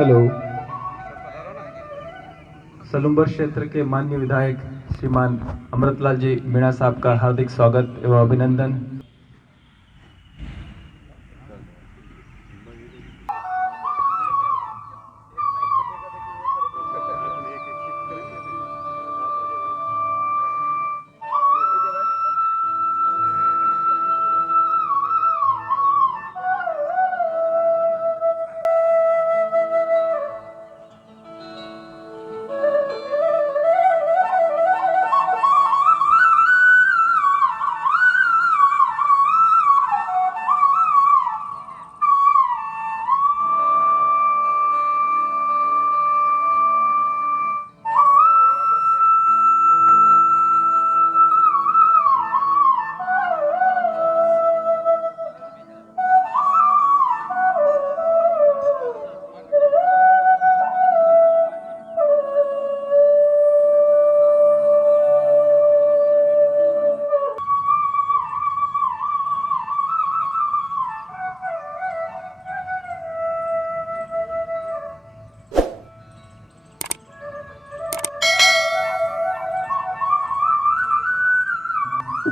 Hello. Salumbar क्षेत्र के माननीय विधायक श्रीमान अमृतलाल जी मीणा साहब का हार्दिक स्वागत एवं अभिनंदन।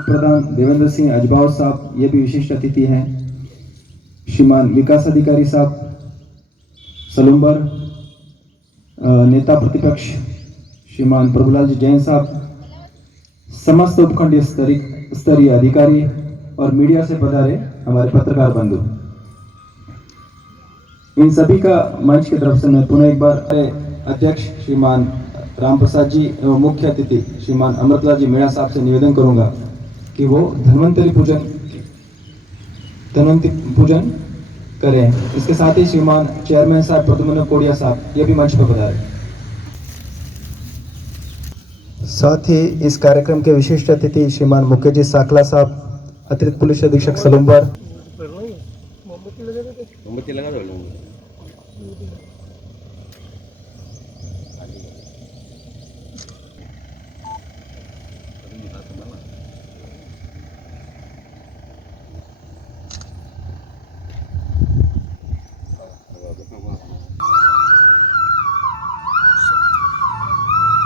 प्रधान देवेंद्र सिंह अजबाव साहब ये भी विशिष्ट अतिथि हैं। श्रीमान विकास अधिकारी साहब सलूम्बर, नेता प्रतिपक्ष श्रीमान प्रभुलाल जी जैन साहब, समस्त उपखंडीय स्तरीय अधिकारी और मीडिया से पधारे हमारे पत्रकार बंधु, इन सभी का मंच की तरफ से मैं पुनः एक बार अध्यक्ष श्रीमान राम प्रसाद जी एवं मुख्य अतिथि श्रीमान अमृतलाल जी मीणा साहब से निवेदन करूंगा कि वो धन्वंतरी पूजन करें। इसके साथ ही श्रीमान चेयरमैन साहब प्रद्युम्न कोडिया साहब ये भी मंच पर पधारे। साथ ही इस कार्यक्रम के विशिष्ट अतिथि श्रीमान मुकेश साकला साहब, अतिरिक्त पुलिस अधीक्षक सलूम्बर।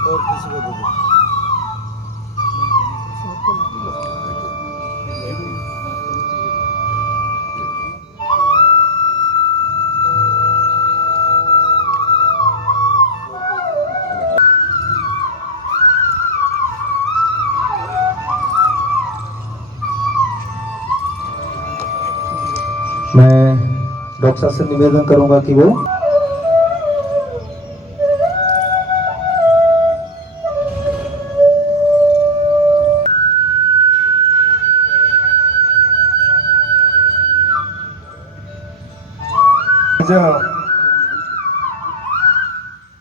और किसी को दे दो। मैं डॉक्टर साहब से निवेदन करूंगा कि वो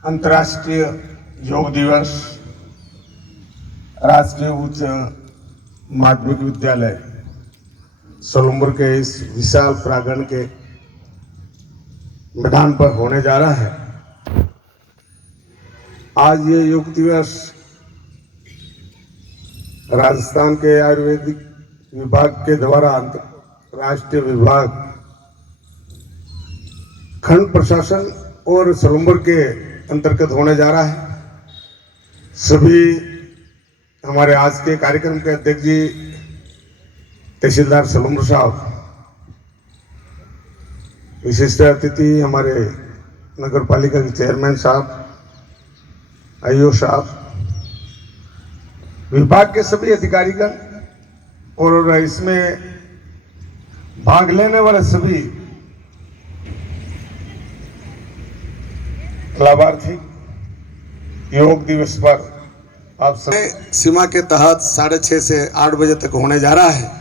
अंतर्राष्ट्रीय योग दिवस राजकीय उच्च माध्यमिक विद्यालय सलूम्बर के इस विशाल प्रांगण के मैदान पर होने जा रहा है। आज ये योग दिवस राजस्थान के आयुर्वेदिक विभाग के द्वारा अंतर्राष्ट्रीय विभाग, खंड प्रशासन और सलूम्बर के अंतर्गत होने जा रहा है। सभी हमारे आज के कार्यक्रम के अध्यक्ष जी तहसीलदार सलूम्बर साहब, विशिष्ट अतिथि हमारे नगर पालिका के चेयरमैन साहब, आईओ साहब, विभाग के सभी अधिकारीगण और इसमें भाग लेने वाले सभी लाभार्थी, योग दिवस पर आप सब सीमा के तहत 6:30 से 8 बजे तक होने जा रहा है।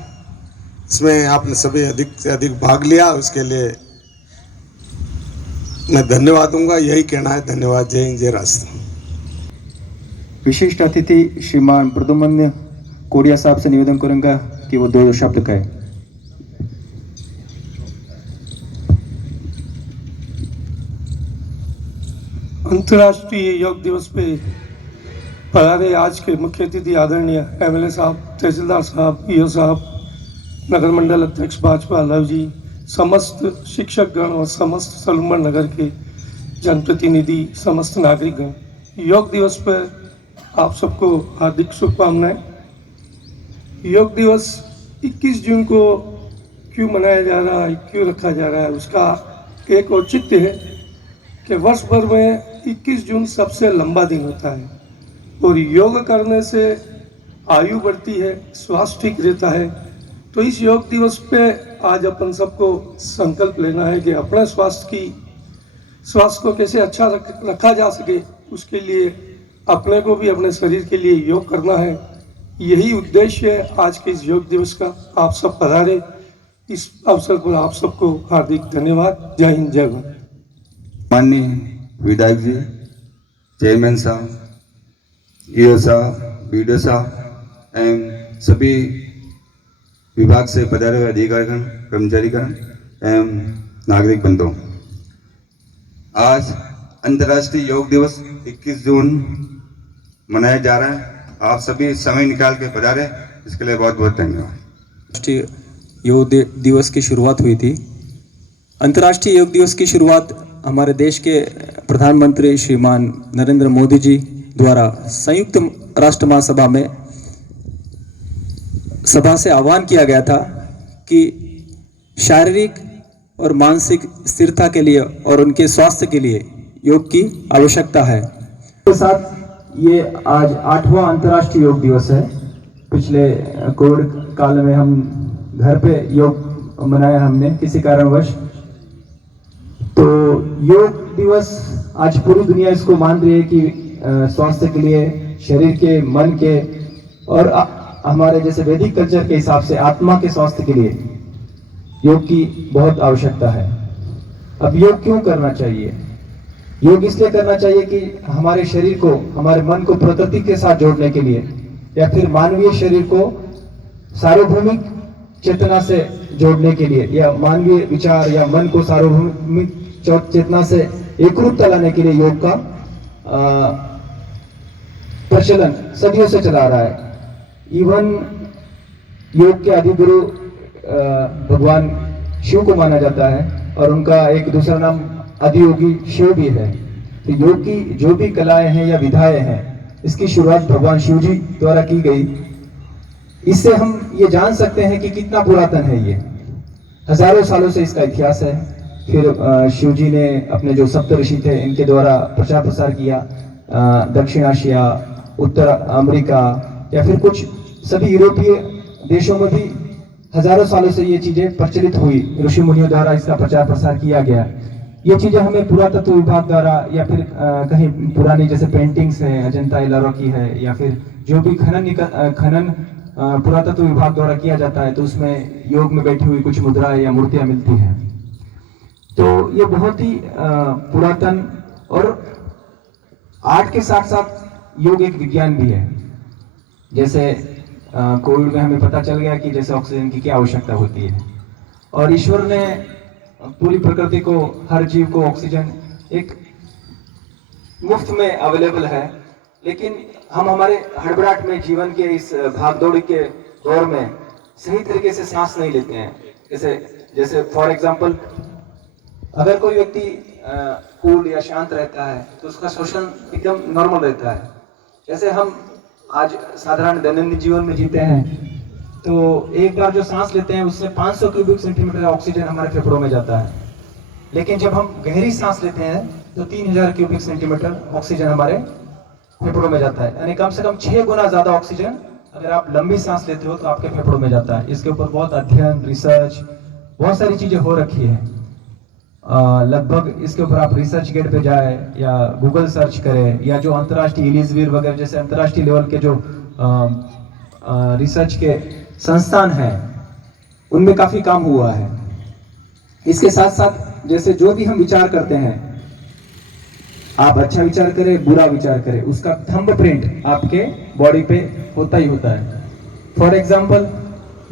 इसमें आपने सभी अधिक से अधिक भाग लिया, उसके लिए मैं धन्यवाद दूंगा। यही कहना है। धन्यवाद। जय हिंद, जय राष्ट्र। विशिष्ट अतिथि श्रीमान प्रद्युम्न कोडिया साहब से निवेदन करूंगा कि वो 2 शब्द कहें। अंतर्राष्ट्रीय योग दिवस पे पधारे आज के मुख्य अतिथि आदरणीय एमएलए साहब, तहसीलदार साहब, ईओ साहब, नगर मंडल अध्यक्ष भाजपा लव जी, समस्त शिक्षक गण और समस्त सलूम्बर नगर के जनप्रतिनिधि, समस्त नागरिकगण, योग दिवस पर आप सबको हार्दिक शुभकामनाएं। योग दिवस 21 जून को क्यों मनाया जा रहा है, क्यों रखा जा रहा है, उसका एक औचित्य है कि वर्ष भर में 21 जून सबसे लंबा दिन होता है और योग करने से आयु बढ़ती है, स्वास्थ्य ठीक रहता है। तो इस योग दिवस पे आज अपन सबको संकल्प लेना है कि अपने स्वास्थ्य को कैसे अच्छा रखा जा सके, उसके लिए अपने को भी अपने शरीर के लिए योग करना है। यही उद्देश्य है आज के इस योग दिवस का। आप सब पधारे, इस अवसर पर आप सबको हार्दिक धन्यवाद। जय हिंद, जय भारत। माननीय विधायक जी, चेयरमैन साहब, ईओ साहब, बीडीओ साहब एवं सभी विभाग से पधारे हुए अधिकारीगण, कर्मचारीगण एवं नागरिक बंधुओं, आज अंतर्राष्ट्रीय योग दिवस 21 जून मनाया जा रहा है। आप सभी समय निकाल के पधारे, इसके लिए बहुत बहुत धन्यवाद। राष्ट्रीय योग दिवस की शुरुआत हुई थी। अंतर्राष्ट्रीय योग दिवस की शुरुआत हमारे देश के प्रधानमंत्री श्रीमान नरेंद्र मोदी जी द्वारा संयुक्त राष्ट्र महासभा में सभा से आह्वान किया गया था कि शारीरिक और मानसिक स्थिरता के लिए और उनके स्वास्थ्य के लिए योग की आवश्यकता है। के साथ ये आज 8वां अंतर्राष्ट्रीय योग दिवस है। पिछले कोविड काल में हम घर पे योग मनाया हमने किसी कारणवश। तो योग दिवस आज पूरी दुनिया इसको मान रही है कि स्वास्थ्य के लिए, शरीर के, मन के और हमारे जैसे वैदिक कल्चर के हिसाब से आत्मा के स्वास्थ्य के लिए योग की बहुत आवश्यकता है। अब योग क्यों करना चाहिए? योग इसलिए करना चाहिए कि हमारे शरीर को, हमारे मन को प्रकृति के साथ जोड़ने के लिए, या फिर मानवीय शरीर को सार्वभौमिक चेतना से जोड़ने के लिए, या मानवीय विचार या मन को सार्वभौमिक चेतना से एकरूपता लाने के लिए योग का प्रचलन सदियों से चला रहा है। इवन योग के आदिगुरु भगवान शिव को माना जाता है और उनका एक दूसरा नाम आदियोगी शिव भी है। तो योग की जो भी कलाएं हैं या विधाएं हैं, इसकी शुरुआत भगवान शिव जी द्वारा की गई। इससे हम ये जान सकते हैं कि कितना पुरातन है ये। हजारों सालों से इसका इतिहास है। फिर शिव जी ने अपने जो सप्त ऋषि थे, इनके द्वारा प्रचार प्रसार किया दक्षिण एशिया, उत्तर अमेरिका या फिर कुछ सभी यूरोपीय देशों में भी हजारों सालों से ये चीजें प्रचलित हुई। ऋषि मुनियों द्वारा इसका प्रचार प्रसार किया गया। ये चीजें हमें पुरातत्व विभाग द्वारा या फिर कहीं पुरानी जैसे पेंटिंग्स है, अजंता एलोरा की है, या फिर जो भी खनन पुरातत्व विभाग द्वारा किया जाता है, तो उसमें योग में बैठी हुई कुछ मुद्राएं या मूर्तियां मिलती हैं। तो ये बहुत ही पुरातन और आर्ट के साथ साथ योग एक विज्ञान भी है। जैसे कोविड में हमें पता चल गया कि जैसे ऑक्सीजन की क्या आवश्यकता होती है, और ईश्वर ने पूरी प्रकृति को, हर जीव को ऑक्सीजन एक मुफ्त में अवेलेबल है। लेकिन हम हमारे हड़बड़ाहट में, जीवन के इस भागदौड़ के दौर में सही तरीके से सांस नहीं लेते हैं। जैसे फॉर एग्जांपल, अगर कोई व्यक्ति कूल या शांत रहता है तो उसका श्वसन एकदम नॉर्मल रहता है। जैसे हम आज साधारण दैनंदिन जीवन में जीते हैं, तो एक बार जो सांस लेते हैं उससे 500 क्यूबिक सेंटीमीटर ऑक्सीजन हमारे फेफड़ों में जाता है। लेकिन जब हम गहरी सांस लेते हैं तो 3000 क्यूबिक सेंटीमीटर ऑक्सीजन हमारे फेफड़ों में जाता है। यानी कम से कम 6 गुना ज्यादा ऑक्सीजन अगर आप लंबी सांस लेते हो तो आपके फेफड़ों में जाता है। इसके ऊपर बहुत अध्ययन, रिसर्च, बहुत सारी चीजें हो रखी है। लगभग इसके ऊपर आप रिसर्च गेट पे जाए या गूगल सर्च करें, या जो अंतर्राष्ट्रीय इलिसवीर वगैरह जैसे अंतर्राष्ट्रीय लेवल के जो रिसर्च के संस्थान हैं, उनमें काफी काम हुआ है। इसके साथ साथ जैसे जो भी हम विचार करते हैं, आप अच्छा विचार करें, बुरा विचार करें, उसका थंबप्रिंट आपके बॉडी पे होता ही होता है। फॉर एग्जाम्पल,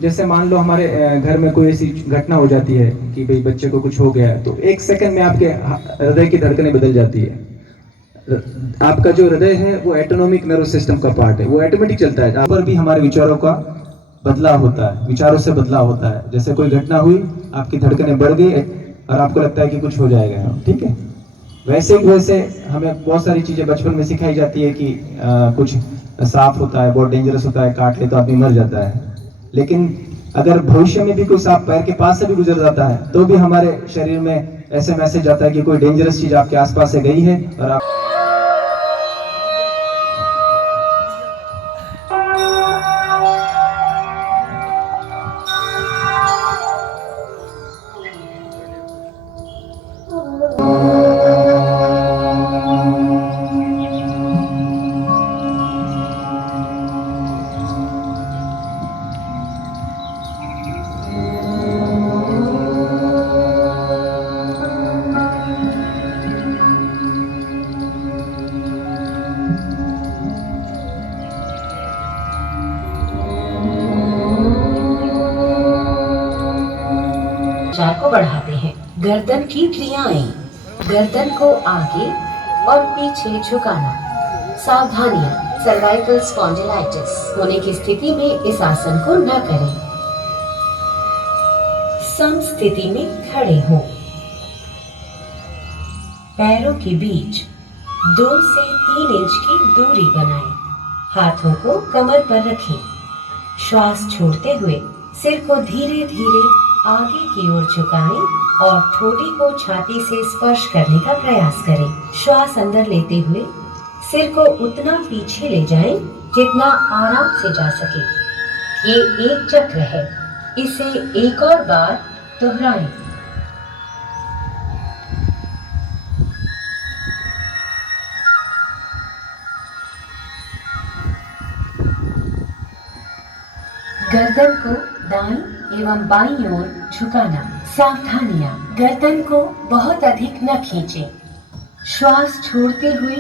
जैसे मान लो हमारे घर में कोई ऐसी घटना हो जाती है कि भाई बच्चे को कुछ हो गया है, तो 1 सेकंड में आपके हृदय की धड़कनें बदल जाती है। आपका जो हृदय है वो ऑटोनॉमिक नर्व सिस्टम का पार्ट है, वो ऑटोमेटिक चलता है। पर भी हमारे विचारों का बदलाव होता है, विचारों से बदलाव होता है। जैसे कोई घटना हुई, आपकी धड़कनें बढ़ गई और आपको लगता है कि कुछ हो जाएगा, ठीक है, वैसे हमें बहुत सारी चीज़ें बचपन में सिखाई जाती है कि कुछ सांप होता है, बहुत डेंजरस होता है, काट ले तो आदमी मर जाता है। लेकिन अगर भविष्य में भी कोई सांप पैर के पास से भी गुजर जाता है तो भी हमारे शरीर में ऐसे मैसेज जाता है कि कोई डेंजरस चीज़ आपके आसपास से गई है और आप को बढ़ाते हैं। गर्दन की क्रियाएं, गर्दन को आगे और पीछे झुकाना। सावधानियां, सर्वाइकल स्पॉन्डिलाइटिस होने की स्थिति में इस आसन को न करें। सम स्थिति में खड़े हों। पैरों के बीच 2 से 3 इंच की दूरी बनाएं। हाथों को कमर पर रखें। श्वास छोड़ते हुए सिर को धीरे धीरे आगे की ओर झुकाएं और ठोड़ी को छाती से स्पर्श करने का प्रयास करें। श्वास अंदर लेते हुए सिर को उतना पीछे ले जाएं जितना आराम से जा सके। ये एक चक्र है, इसे एक और बार दोहराएं। गर्दन को दाईं एवं बाईं ओर झुकाना। सावधानियां, गर्दन को बहुत अधिक न खींचें। श्वास छोड़ते हुए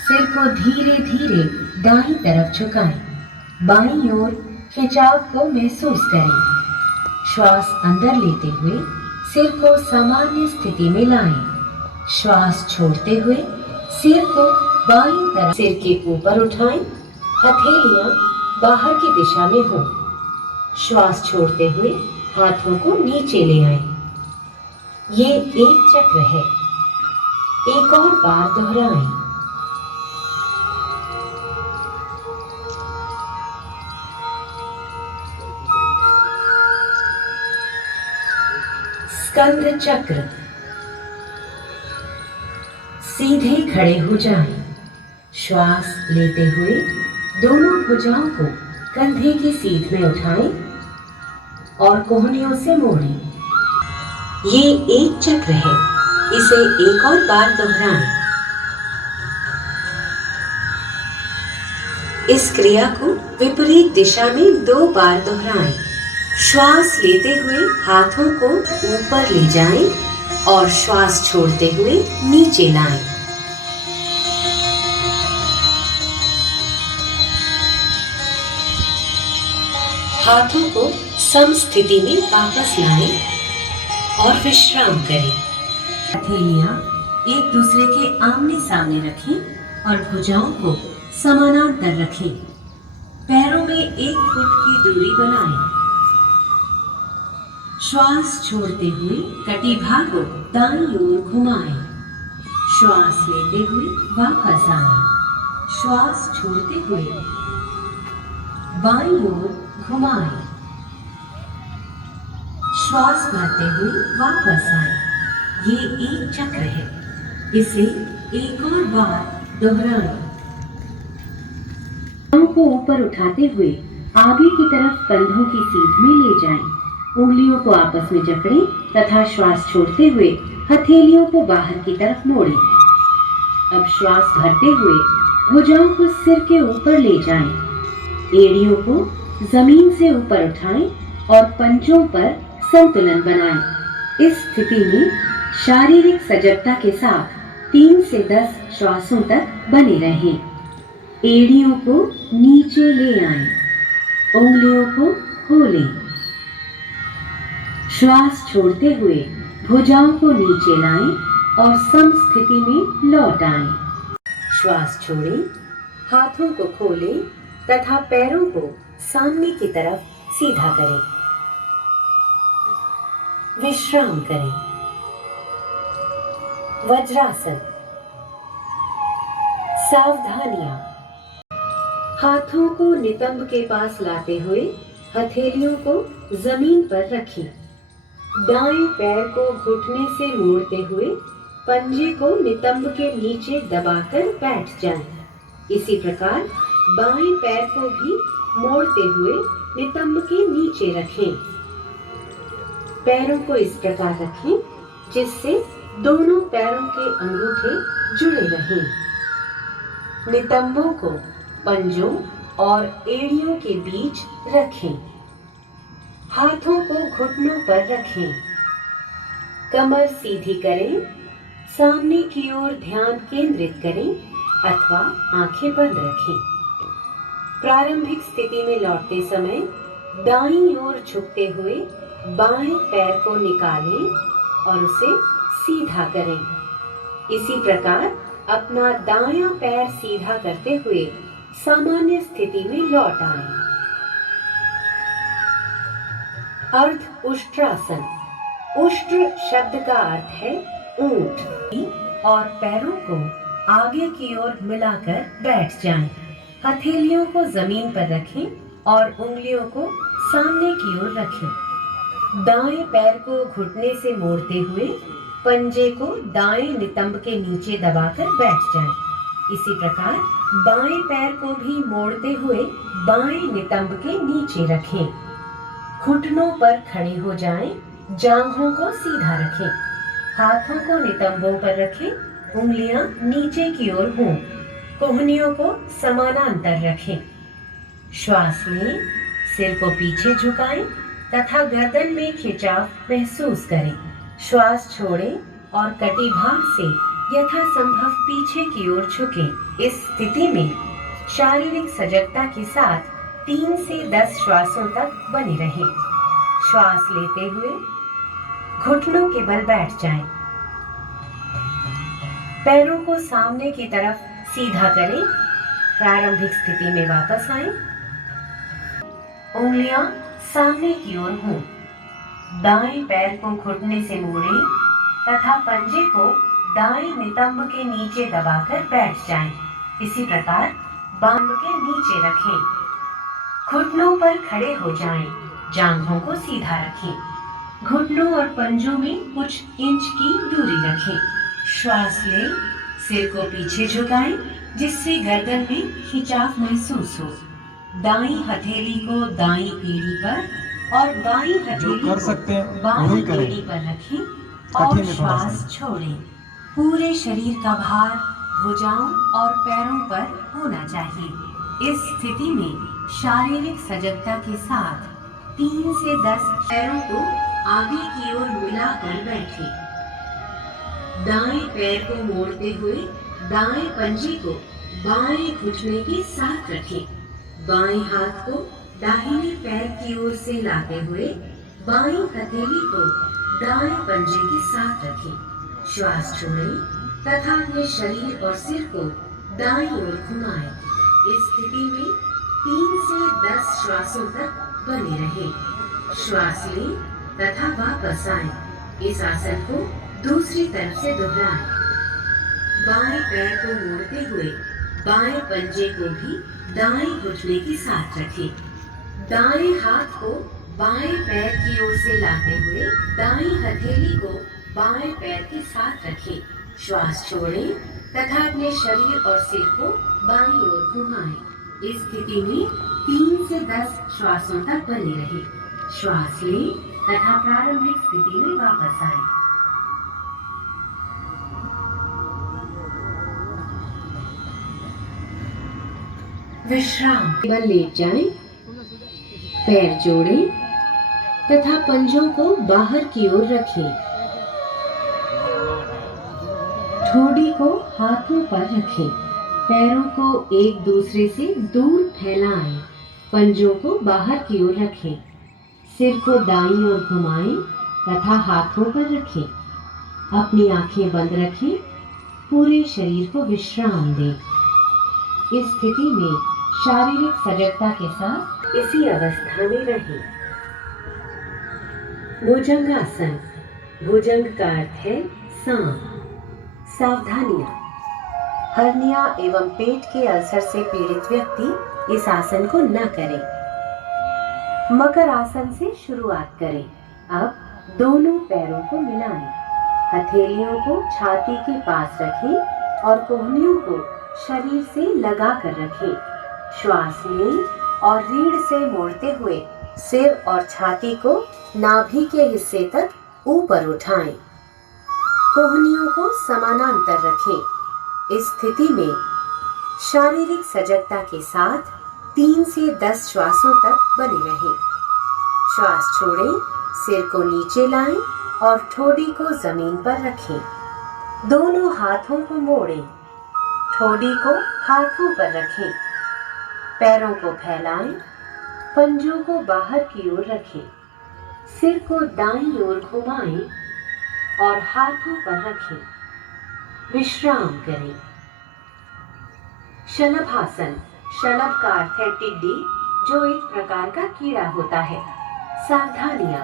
सिर को धीरे धीरे दाईं तरफ झुकाएं। बाईं ओर खिंचाव को महसूस करें। श्वास अंदर लेते हुए सिर को सामान्य स्थिति में लाएं। श्वास छोड़ते हुए सिर को बाईं तरफ सिर के ऊपर उठाएं। हथेलियां बाहर की दिशा में हों। श्वास छोड़ते हुए हाथों को नीचे ले आएं। ये एक चक्र है, एक और बार दोहराएं। स्कंद चक्र। सीधे खड़े हो जाएं। श्वास लेते हुए दोनों भुजाओं को कंधे की सीध में उठाएं और कोहनियों से मोड़ें। ये एक चक्र है, इसे एक और बार दोहराएं। इस क्रिया को विपरीत दिशा में 2 बार दोहराएं। श्वास लेते हुए हाथों को ऊपर ले जाएं और श्वास छोड़ते हुए नीचे लाएं। हाथों को सम स्थिति में वापस लाएं और विश्राम करें। हथेलियां एक दूसरे के आमने सामने रखें और भुजाओं को समानांतर रखें। पैरों में 1 फुट की दूरी बनाएं। श्वास छोड़ते हुए कटिभा को दाईं ओर घुमाएं। श्वास लेते हुए वापस आएं। श्वास छोड़ते हुए बाईं ओर घुमाएं। श्वास भरते हुए वापस आएं। ये एक चक्र है, इसे एक और बार दोहराएं। पांव को ऊपर उठाते हुए आगे की तरफ कंधों की सीध में ले जाएं। उंगलियों को आपस में जकड़ें तथा श्वास छोड़ते हुए हथेलियों को बाहर की तरफ मोड़ें। अब श्वास भरते हुए भुजाओं को सिर के ऊपर ले जाएं। एड़ियों को जमीन से ऊपर उठाएं और पंजों पर संतुलन बनाएं। इस स्थिति में शारीरिक सजगता के साथ 3 से 10 श्वासों तक बने रहें। एड़ियों को नीचे ले आएं। उंगलियों को खोलें। श्वास छोड़ते हुए भुजाओं को नीचे लाएं और सम स्थिति में लौट आएं। श्वास छोड़ें, हाथों को खोलें तथा पैरों को सामने की तरफ सीधा करें। विश्राम करें। वज्रासन। सावधानियां। हाथों को नितंब के पास लाते हुए हथेलियों को जमीन पर रखें। दाएं पैर को घुटने से मोड़ते हुए पंजे को नितंब के नीचे दबाकर बैठ जाएं। इसी प्रकार बाएं पैर को भी मोड़ते हुए नितंब के नीचे रखें। पैरों को इस प्रकार रखें जिससे दोनों पैरों के अंगूठे जुड़े रहें। नितंबों को पंजों और एड़ियों के बीच रखें। हाथों को घुटनों पर रखें। कमर सीधी करें। सामने की ओर ध्यान केंद्रित करें अथवा आंखें बंद रखें। प्रारंभिक स्थिति में लौटते समय दाईं ओर झुकते हुए बाएं पैर को निकालें और उसे सीधा करें। इसी प्रकार अपना दायां पैर सीधा करते हुए सामान्य स्थिति में लौट आएं। अर्ध उष्ट्रासन। उष्ट्र शब्द का अर्थ है ऊंट और पैरों को आगे की ओर मिलाकर बैठ जाएं। हथेलियों को जमीन पर रखें और उंगलियों को सामने की ओर रखें। दाएं पैर को घुटने से मोड़ते हुए पंजे को दाएं नितंब के नीचे दबाकर बैठ जाएं। इसी प्रकार बाएं पैर को भी मोड़ते हुए बाएं नितंब के नीचे रखें। घुटनों पर खड़े हो जाएं। जांघों को सीधा रखें। हाथों को नितंबों पर रखें। उंगलियां नीचे की ओर हों। कोहनियों को समानांतर रखें। श्वास लें। सिर को पीछे झुकाएं तथा गर्दन में खिंचाव महसूस करें। श्वास छोड़ें और कटिभाग से यथासंभव पीछे की ओर झुकें। इस स्थिति में शारीरिक सजगता के साथ 3 से 10 श्वासों तक बने रहें। श्वास लेते हुए घुटनों के बल बैठ जाएं। पैरों को सामने की तरफ सीधा करें। प्रारंभिक स्थिति में वापस आएं। उंगलियां सामने की ओर हों। दाएं पैर को घुटने से मोड़ें तथा पंजे को दाएं नितंब के नीचे दबाकर बैठ जाएं। इसी प्रकार बांध के नीचे रखें। घुटनों पर खड़े हो जाएं। जांघों को सीधा रखें। घुटनों और पंजों में कुछ इंच की दूरी रखें। श्वास लें। सिर को पीछे झुकाएं जिससे गर्दन में खिंचाव महसूस हो। दाईं हथेली को दाईं एड़ी पर और बाईं हथेली को बाईं एड़ी पर रखें और श्वास छोड़ें। पूरे शरीर का भार भुजाओं और पैरों पर होना चाहिए। इस स्थिति में शारीरिक सजगता के साथ 3 से 10 पैरों को आगे की ओर मिलाकर बैठें। दाएं पैर को मोड़ते हुए दाएं पंजे को बाएं घुटने के साथ रखें। बाएं हाथ को दाहिने पैर की ओर से लाते हुए बाईं हथेली को दाएं पंजे के साथ रखें। श्वास छोड़ें तथा अपने शरीर और सिर को दाईं ओर घुमाएं। इस स्थिति में 3 से 10 श्वासों तक बने रहें। श्वास लें तथा वापस आएं। इस आसन को दूसरी तरफ से दोहराएं। बाएं पैर को मोड़ते हुए बाएं पंजे को भी दाएं घुटने के साथ रखें। दाएं हाथ को बाएं पैर की ओर से लाते हुए दाईं हथेली को बाएं पैर के साथ रखें। श्वास छोड़ें तथा अपने शरीर और सिर को बाईं ओर घुमाएं। इस स्थिति में 3 से 10 श्वासों तक बने रहें। श्वास लें तथा प्रारंभिक स्थिति में वापस आएं। विश्राम पर लेट जाएं। पैर जोड़ें तथा पंजों को बाहर की ओर रखें। ठोड़ी को हाथों पर रखें। पैरों को एक दूसरे से दूर फैलाएं। पंजों को बाहर की ओर रखें। सिर को दाईं ओर घुमाएं तथा हाथों पर रखें। अपनी आंखें बंद रखें। पूरे शरीर को विश्राम दें। इस स्थिति में शारीरिक सजगता के साथ इसी अवस्था में रहें। भुजंगासन। भुजंग का अर्थ है सांप। सावधानियां। हर्निया एवं पेट के अल्सर से पीड़ित व्यक्ति इस आसन को न करे। मकर आसन से शुरुआत करें। अब दोनों पैरों को मिलाएं, हथेलियों को छाती के पास रखें और कोहनियों को शरीर से लगा कर रखें। श्वास लें और रीढ़ से मोड़ते हुए सिर और छाती को नाभि के हिस्से तक ऊपर उठाएं। कोहनियों को समानांतर रखें। इस स्थिति में शारीरिक सजगता के साथ 3 से 10 श्वासों तक बने रहें। श्वास छोड़ें, सिर को नीचे लाएं और ठोड़ी को जमीन पर रखें। दोनों हाथों को मोड़ें, ठोड़ी को हाथों पर रखें, पैरों को फैलाएं, पंजों को बाहर की ओर रखें, सिर को दाईं ओर घुमाएं और हाथों पर रखें। विश्राम करें। शलभासन, शलभ का अर्थ है टिड्डी, जो एक प्रकार का कीड़ा होता है। सावधानियां,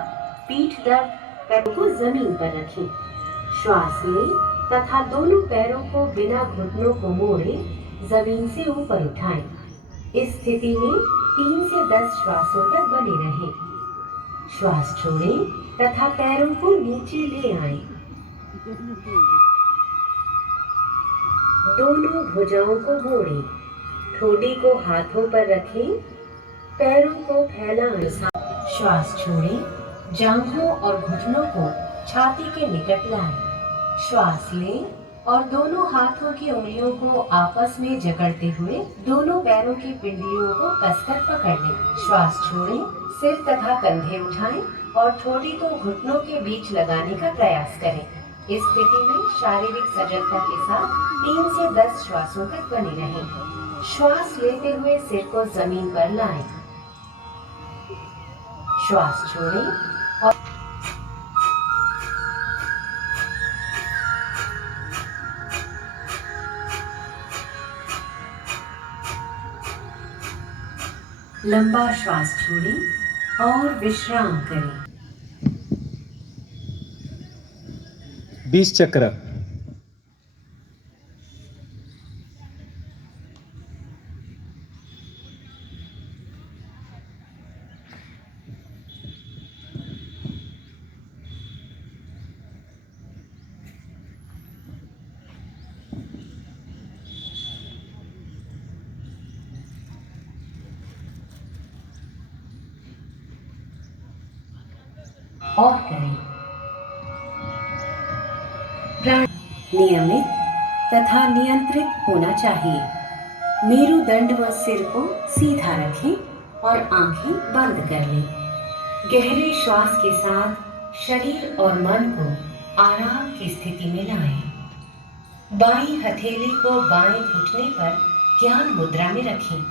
पीठ दर्द, पैरों को जमीन पर रखें। श्वास लें तथा दोनों पैरों को बिना घुटनों को मोड़े जमीन से ऊपर उठाएं। इस स्थिति में 3 से 10 श्वासों तक बने रहें। श्वास छोड़ें तथा पैरों को नीचे ले आएं। दोनों भुजाओं को मोड़ें, ठोड़ी को हाथों पर रखें, पैरों को फैलाएं। श्वास छोड़ें, जांघों और घुटनों को छाती के निकट लाएं। श्वास लें और दोनों हाथों की उंगलियों को आपस में जकड़ते हुए दोनों पैरों की पिंडलियों को कसकर पकड़ लें। श्वास छोड़ें, सिर तथा कंधे उठाएं और ठोड़ी को घुटनों के बीच लगाने का प्रयास करें। इस स्थिति में शारीरिक सजगता के साथ 3 से 10 श्वासों तक बने रहें। श्वास लेते हुए सिर को जमीन पर लाएं। श्वास छोड़ें और लंबा श्वास छोड़ें और विश्राम करें। 20 चक्र। और करें। नियमित तथा नियंत्रित होना चाहिए। मेरुदंड व सिर को सीधा रखें और आंखें बंद कर लें। गहरे श्वास के साथ शरीर और मन को आराम की स्थिति में लाएं। बाईं हथेली को बाएं घुटने पर ज्ञान मुद्रा में रखें।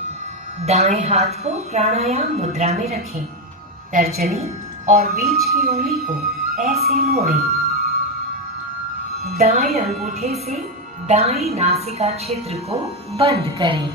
दाएं हाथ को प्राणायाम मुद्रा में रखें। तर्जनी और बीच की उंगली को ऐसे मोड़ें। दाएं अंगूठे से दाएं नासिका छिद्र को बंद करें।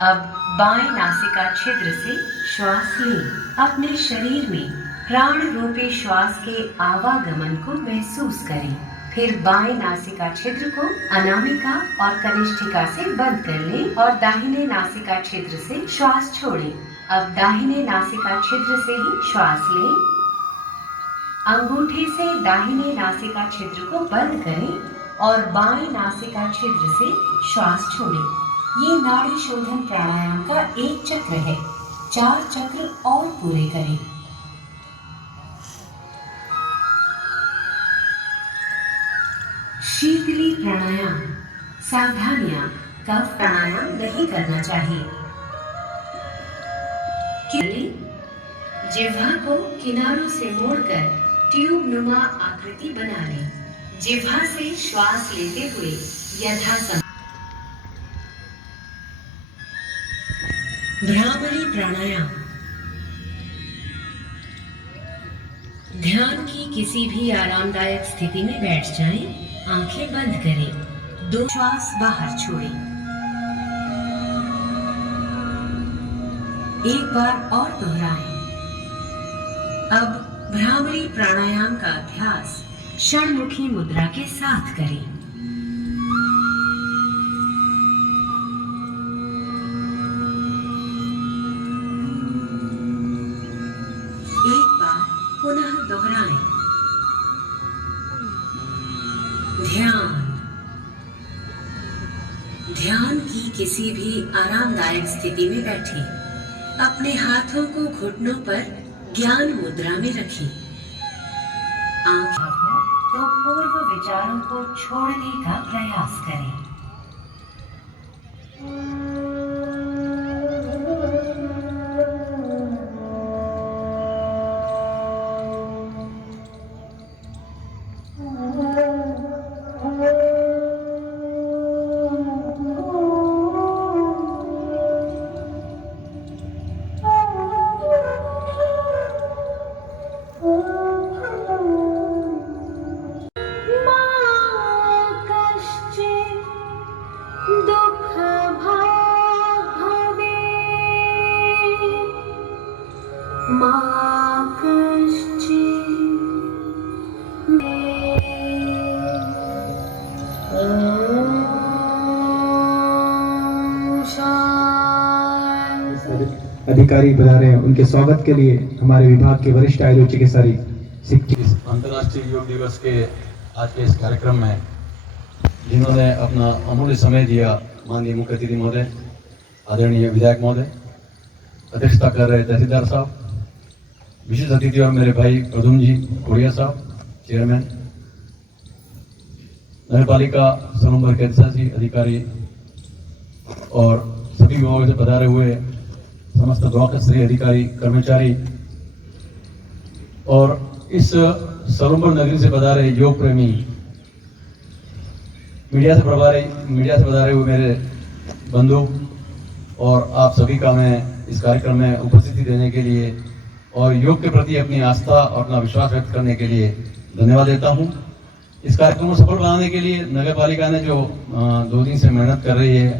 अब बाएं नासिका छिद्र से श्वास लें। अपने शरीर में प्राण रूपी श्वास के आवागमन को महसूस करें। फिर बाएं नासिका छिद्र को अनामिका और कनिष्ठिका से बंद कर लें और दाहिने नासिका छिद्र से श्वास छोड़ें। अब दाहिने नासिका छिद्र से ही श्वास लें। अंगूठे से दाहिने नासिका छिद्र को बंद करें और बाएं नासिका छिद्र से श्वास छोड़ें। ये नाड़ी शोधन प्राणायाम का एक चक्र है। 4 चक्र और पूरे करें। शीतली प्राणायाम। सावधानियां, कफ प्राणायाम नहीं करना चाहिए। जिह्वा को किनारों से मोड़कर ट्यूब नुमा आकृति बना लें। जिह्वा से श्वास लेते हुए यथासंभव भ्रामरी प्राणायाम। ध्यान की किसी भी आरामदायक स्थिति में बैठ जाएं, आंखें बंद करें, 2 श्वास बाहर छोड़ें। एक बार और दोहराएं। अब भ्रामरी प्राणायाम का अभ्यास षणमुखी मुद्रा के साथ करें। ध्यान की किसी भी आरामदायक स्थिति में बैठें। अपने हाथों को घुटनों पर ज्ञान मुद्रा में रखें। आंखें तो पूर्व विचारों को छोड़ने का प्रयास करें। अधिकारी बता रहे हैं, उनके स्वागत के लिए हमारे विभाग के वरिष्ठ आयुर्वेद चिकित्सारी इस अंतर्राष्ट्रीय योग दिवस के आज के इस कार्यक्रम में जिन्होंने अपना अमूल्य समय दिया, माननीय मुख्य अतिथि महोदय, आदरणीय विधायक महोदय, अध्यक्षता कर रहे तहसीलदार साहब, विशेष अतिथि और मेरे भाई प्रदुम जी कोड़िया साहब, चेयरमैन, नगर पालिका सलूमबर के अधिकारी और सभी विभागों से पधारे हुए समस्त ब्लॉक स्तरीय अधिकारी, कर्मचारी और इस सलूमबर नगरी से पधारे योग प्रेमी, मीडिया से पधारे हुए मेरे बंधु और आप सभी का मैं इस कार्यक्रम में उपस्थिति देने के लिए और योग के प्रति अपनी आस्था और अपना विश्वास व्यक्त करने के लिए धन्यवाद देता हूं। इस कार्यक्रम को सफल बनाने के लिए नगर पालिका ने जो 2 दिन से मेहनत कर रही है,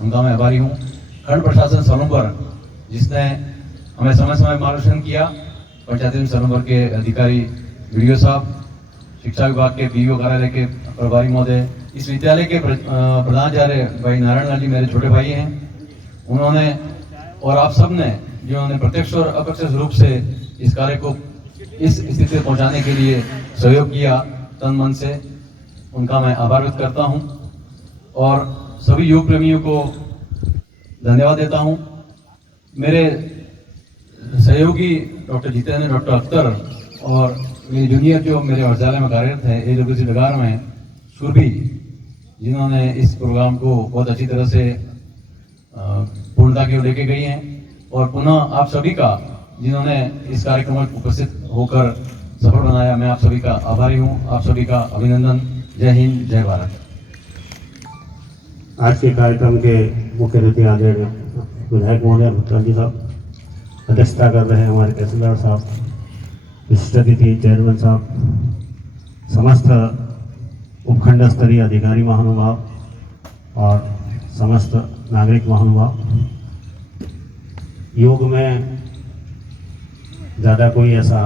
उनका मैं आभारी हूँ। खंड प्रशासन सलूमबर जिसने हमें समय समय मार्गदर्शन किया, पंचायती सलूमबर के अधिकारी वीडियो साहब, शिक्षा विभाग के बीओ कार्यालय के प्रभारी महोदय, इस विद्यालय के प्रधानाचार्य भाई नारायण लाल जी मेरे छोटे भाई हैं, उन्होंने और आप सब ने जिन्होंने प्रत्यक्ष और अप्रत्यक्ष रूप से इस कार्य को इस स्थिति तक पहुंचाने के लिए सहयोग किया तन मन से, उनका मैं आभार व्यक्त करता हूं और सभी योग प्रेमियों को धन्यवाद देता हूं। मेरे सहयोगी डॉक्टर जितेंद्र, डॉक्टर अख्तर और मेरी जूनियर जो मेरे विद्यालय में कार्यरत है AWC डगार में सुरभि, जिन्होंने इस प्रोग्राम को बहुत अच्छी तरह से पूर्णता की ओर लेके गई हैं और पुनः आप सभी का जिन्होंने इस कार्यक्रम में उपस्थित होकर सफल बनाया, मैं आप सभी का आभारी हूँ। आप सभी का अभिनंदन। जय हिंद, जय भारत। आज के कार्यक्रम के मुख्य अतिथि आदरणीय विधायक महोदय भुट्टल जी साहब, अध्यक्षता कर रहे हैं हमारे तहसीलदार साहब, विशिष्ट अतिथि चेयरमैन साहब, समस्त उपखंड स्तरीय अधिकारी महानुभाव और समस्त नागरिक महानुभाव। योग में ज़्यादा कोई ऐसा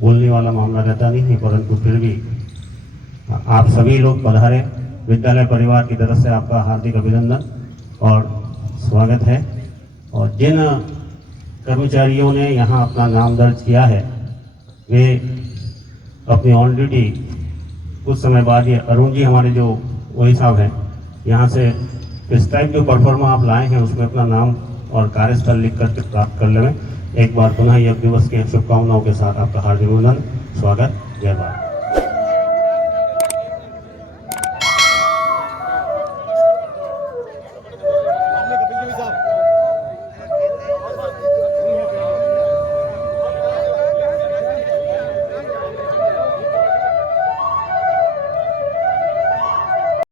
बोलने वाला मामला रहता नहीं है, परंतु फिर भी आप सभी लोग पधारे। विद्यालय परिवार की तरफ से आपका हार्दिक अभिनंदन और स्वागत है। और जिन कर्मचारियों ने यहाँ अपना नाम दर्ज किया है, वे अपनी ऑन ड्यूटी कुछ समय बाद, ये अरुण जी हमारे जो वही साहब हैं, यहाँ से इस टाइप जो परफॉर्मा आप लाए हैं उसमें अपना नाम और कार्यस्थल लिख कर प्राप्त कर लें। एक बार पुनः योग दिवस के शुभकामनाओं के साथ आपका हार्दिक अभिनंदन, स्वागत, जय भारत।